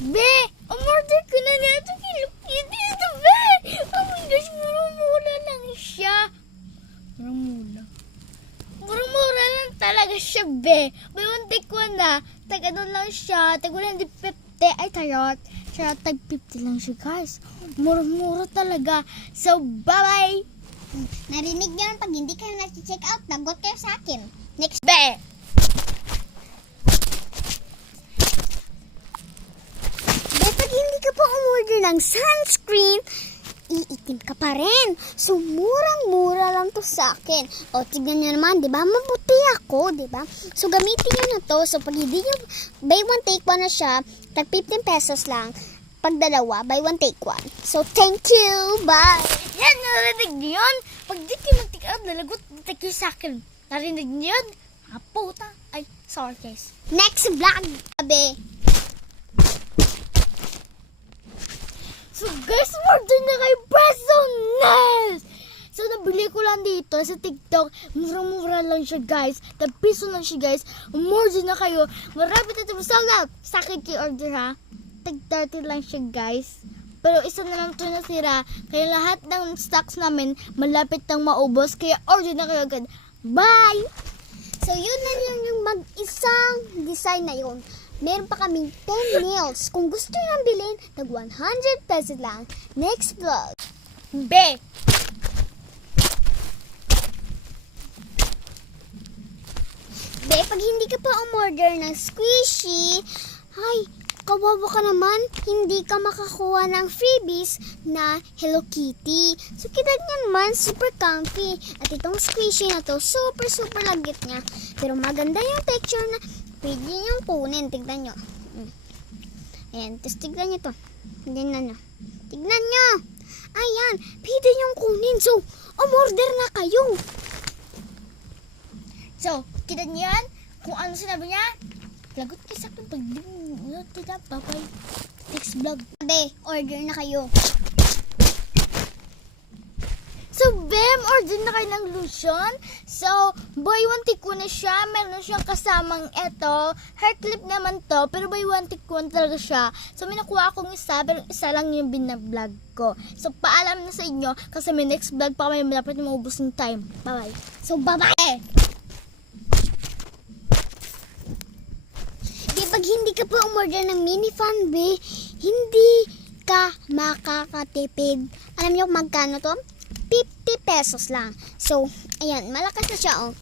Be, umorder ko na nito kilo Kitty ito, be. Oh my gosh, mura-mura lang siya. Mura-mura. Mura-mura lang talaga siya, be. May one take one na. Tag-ano lang siya. Tag-150. Ay, tarot. Siya, tag-50 lang siya, guys. Mura-mura talaga. So, bye-bye. Narinig niyo pag hindi kayo nag-check out, nagot kayo sa akin. Next. Be. Pag hindi ka pa umorder ng sunscreen, iitim ka pa rin. So, murang-mura lang to sa akin. O, tignan nyo naman, di ba? Mabuti ako, di ba? So, gamitin nyo na to. So, pag hindi nyo, buy one, take one na siya, tag 15 pesos lang. Pag dalawa, buy one, take one. So, thank you. Bye. Yan, narinig niyo yun? Pag di kayo mag-take-out, nalagot kayo sa akin. Narinig niyo yun? Ah, puta. Ay, sorry guys. Next vlog, sabi. So guys, order na kayo Preso Nest! So nabili ko lang dito sa TikTok. Mura-mura lang siya guys. Tag-piso lang siya guys. Umorder na kayo. Marami na ito. Sold out! Sa akin kayo order ha. Tag-30 lang siya guys. Pero isa na lang ito nasira. Kaya lahat ng stocks namin malapit nang maubos. Kaya order na kayo agad. Bye! So, yun na lang yung mag-isang design na yun. Meron pa kaming 10 nails. Kung gusto nyo nang bilhin, tag 100 pesos lang. Next vlog. Be! Pag hindi ka pa umorder ng squishy, ay, kawawa ka naman, hindi ka makakuha ng freebies na Hello Kitty. So, kita niyo naman, super comfy. At itong squishy na to, super lagit niya. Pero maganda yung texture na pwede niyong kunin. Tignan nyo. Ayan, tapos tignan nyo to. Tignan nyo. Tignan nyo. Ayan, pwede niyong kunin. So, umorder na kayo. So, kita niyo yan? Kung ano sinabi niya? Lagot kayo sa akin pag di mo tita. Bye-bye. Next vlog. Sabi, order na kayo. So, Bem, order na kayo ng lotion. So, buy one take one na siya. Meron siyang kasamang eto. Hair clip naman to. Pero buy one take one talaga siya. So, may nakuha akong isa. Pero isa lang yung binablog ko. So, paalam na sa inyo. Kasi may next vlog pa kami. Malapit na maubos ng time. Bye-bye. So, bye-bye! Pag hindi ka pa umorder ng mini fan, hindi ka makakatipid. Alam niyo kung magkano to? 50 pesos lang. So, ayan, malakas na siya, oh.